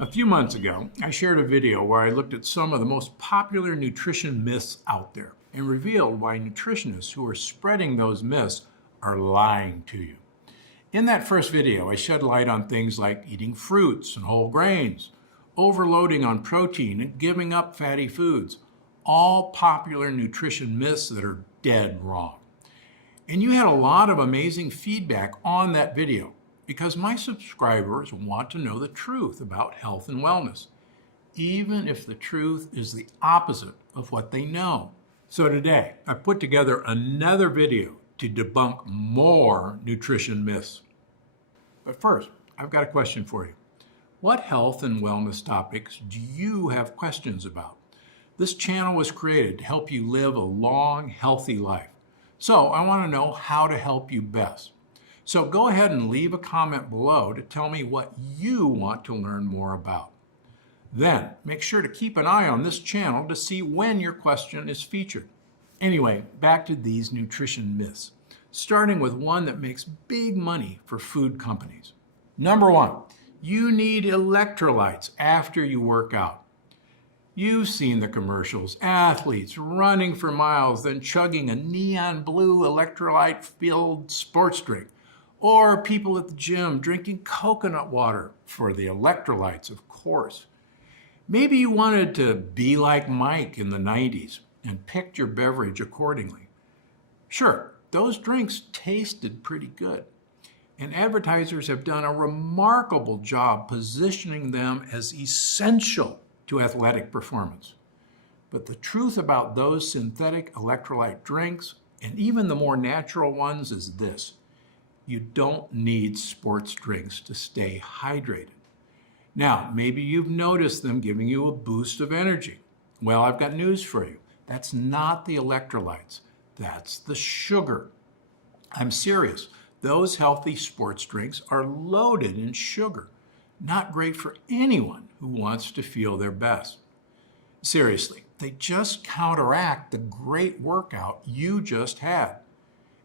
A few months ago, I shared a video where I looked at some of the most popular nutrition myths out there and revealed why nutritionists who are spreading those myths are lying to you. In that first video, I shed light on things like eating fruits and whole grains, overloading on protein, and giving up fatty foods, all popular nutrition myths that are dead wrong. And you had a lot of amazing feedback on that video because my subscribers want to know the truth about health and wellness, even if the truth is the opposite of what they know. So today, I put together another video to debunk more nutrition myths. But first, I've got a question for you. What health and wellness topics do you have questions about? This channel was created to help you live a long, healthy life. So I want to know how to help you best. So go ahead and leave a comment below to tell me what you want to learn more about. Then make sure to keep an eye on this channel to see when your question is featured. Anyway, back to these nutrition myths, starting with one that makes big money for food companies. Number one, you need electrolytes after you work out. You've seen the commercials, athletes running for miles, then chugging a neon blue electrolyte-filled sports drink, or people at the gym drinking coconut water for the electrolytes, of course. Maybe you wanted to be like Mike in the 90s and picked your beverage accordingly. Sure, those drinks tasted pretty good, and advertisers have done a remarkable job positioning them as essential to athletic performance. But the truth about those synthetic electrolyte drinks, and even the more natural ones, is this: you don't need sports drinks to stay hydrated. Now, maybe you've noticed them giving you a boost of energy. Well, I've got news for you. That's not the electrolytes. That's the sugar. I'm serious. Those healthy sports drinks are loaded in sugar. Not great for anyone who wants to feel their best. Seriously, they just counteract the great workout you just had.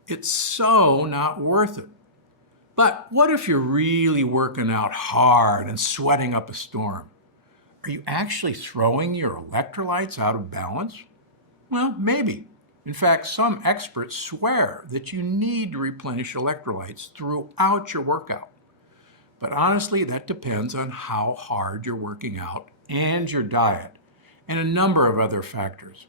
It's so not worth it. But what if you're really working out hard and sweating up a storm? Are you actually throwing your electrolytes out of balance? Well, maybe. In fact, some experts swear that you need to replenish electrolytes throughout your workout. But honestly, that depends on how hard you're working out and your diet, and a number of other factors.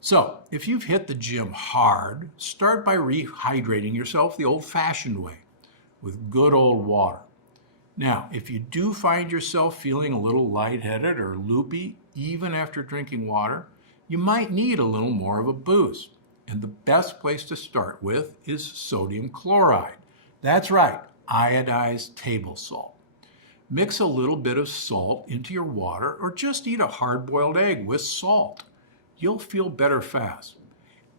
So, if you've hit the gym hard, start by rehydrating yourself the old-fashioned way, with good old water. Now, if you do find yourself feeling a little lightheaded or loopy, even after drinking water, you might need a little more of a boost. And the best place to start with is sodium chloride. That's right, iodized table salt. Mix a little bit of salt into your water, or just eat a hard-boiled egg with salt. You'll feel better fast.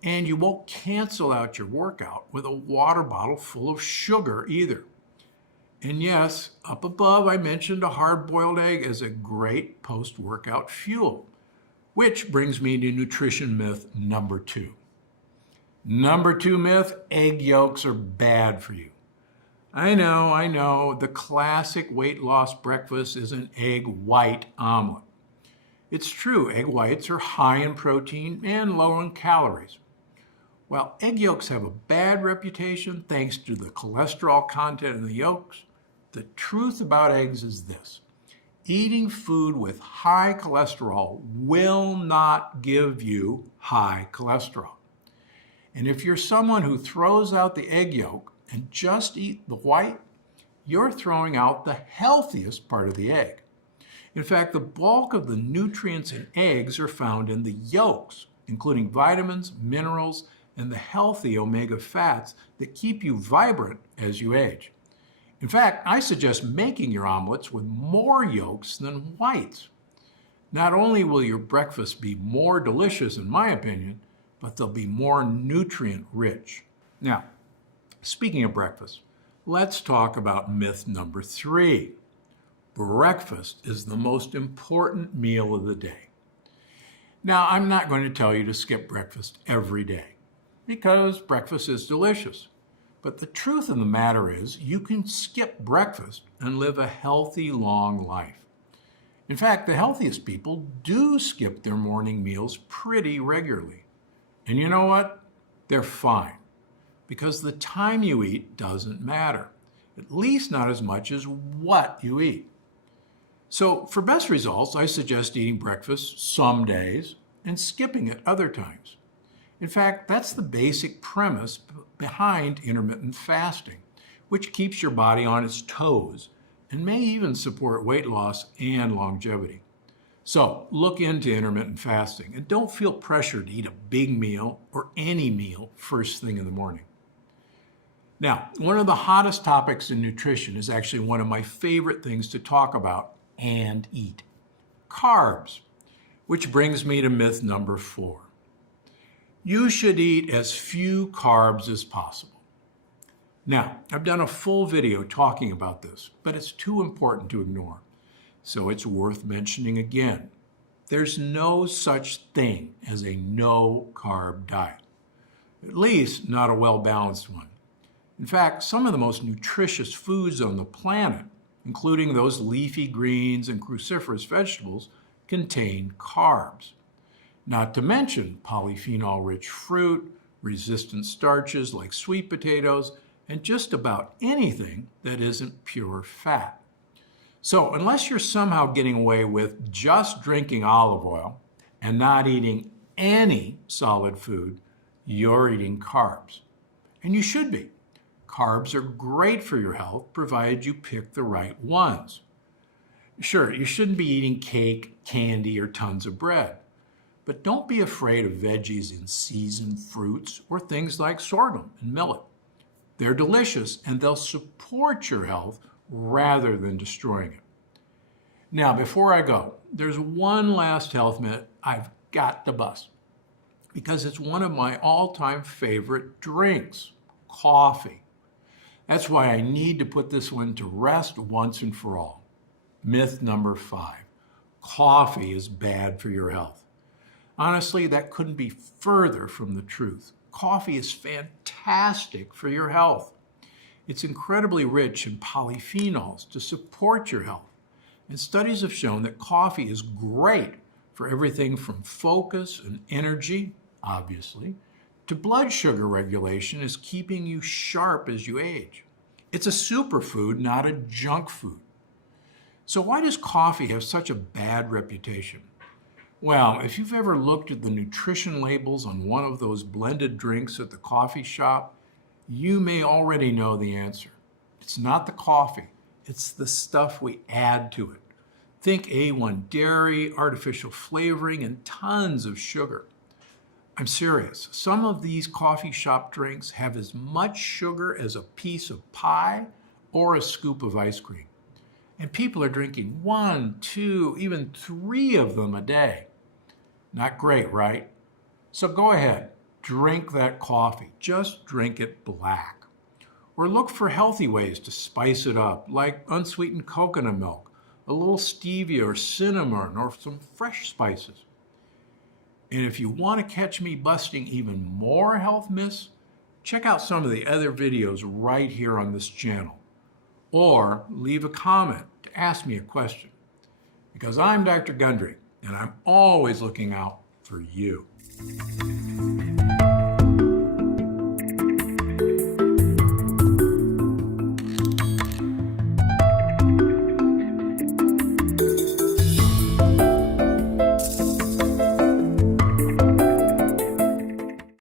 And you won't cancel out your workout with a water bottle full of sugar either. And yes, up above I mentioned a hard-boiled egg as a great post-workout fuel, which brings me to nutrition myth number two. Number two myth, egg yolks are bad for you. I know, the classic weight loss breakfast is an egg white omelet. It's true, egg whites are high in protein and low in calories. While egg yolks have a bad reputation thanks to the cholesterol content in the yolks, the truth about eggs is this: eating food with high cholesterol will not give you high cholesterol. And if you're someone who throws out the egg yolk and just eat the white, you're throwing out the healthiest part of the egg. In fact, the bulk of the nutrients in eggs are found in the yolks, including vitamins, minerals, and the healthy omega fats that keep you vibrant as you age. In fact, I suggest making your omelets with more yolks than whites. Not only will your breakfast be more delicious, in my opinion, but they'll be more nutrient rich. Now, speaking of breakfast, let's talk about myth number three. Breakfast is the most important meal of the day. Now, I'm not going to tell you to skip breakfast every day, because breakfast is delicious. But the truth of the matter is, you can skip breakfast and live a healthy, long life. In fact, the healthiest people do skip their morning meals pretty regularly. And you know what? They're fine, because the time you eat doesn't matter, at least not as much as what you eat. So for best results, I suggest eating breakfast some days and skipping it other times. In fact, that's the basic premise behind intermittent fasting, which keeps your body on its toes and may even support weight loss and longevity. So look into intermittent fasting and don't feel pressured to eat a big meal or any meal first thing in the morning. Now, one of the hottest topics in nutrition is actually one of my favorite things to talk about and eat: carbs, which brings me to myth number 4. You should eat as few carbs as possible. Now, I've done a full video talking about this, but it's too important to ignore, so it's worth mentioning again. There's no such thing as a no-carb diet, at least not a well-balanced one. In fact, some of the most nutritious foods on the planet, including those leafy greens and cruciferous vegetables, contain carbs. Not to mention polyphenol-rich fruit, resistant starches like sweet potatoes, and just about anything that isn't pure fat. So unless you're somehow getting away with just drinking olive oil and not eating any solid food, you're eating carbs. And you should be. Carbs are great for your health, provided you pick the right ones. Sure, you shouldn't be eating cake, candy, or tons of bread. But don't be afraid of veggies in seasoned fruits or things like sorghum and millet. They're delicious and they'll support your health rather than destroying it. Now, before I go, there's one last health myth I've got to bust, because it's one of my all-time favorite drinks: coffee. That's why I need to put this one to rest once and for all. Myth number 5. Coffee is bad for your health. Honestly, that couldn't be further from the truth. Coffee is fantastic for your health. It's incredibly rich in polyphenols to support your health. And studies have shown that coffee is great for everything from focus and energy, obviously, to blood sugar regulation, as keeping you sharp as you age. It's a superfood, not a junk food. So why does coffee have such a bad reputation? Well, if you've ever looked at the nutrition labels on one of those blended drinks at the coffee shop, you may already know the answer. It's not the coffee, it's the stuff we add to it. Think A1 dairy, artificial flavoring, and tons of sugar. I'm serious. Some of these coffee shop drinks have as much sugar as a piece of pie or a scoop of ice cream. And people are drinking 1, 2, even 3 of them a day. Not great, right? So go ahead, drink that coffee. Just drink it black. Or look for healthy ways to spice it up, like unsweetened coconut milk, a little stevia or cinnamon, or some fresh spices. And if you want to catch me busting even more health myths, check out some of the other videos right here on this channel. Or leave a comment to ask me a question. Because I'm Dr. Gundry, and I'm always looking out for you.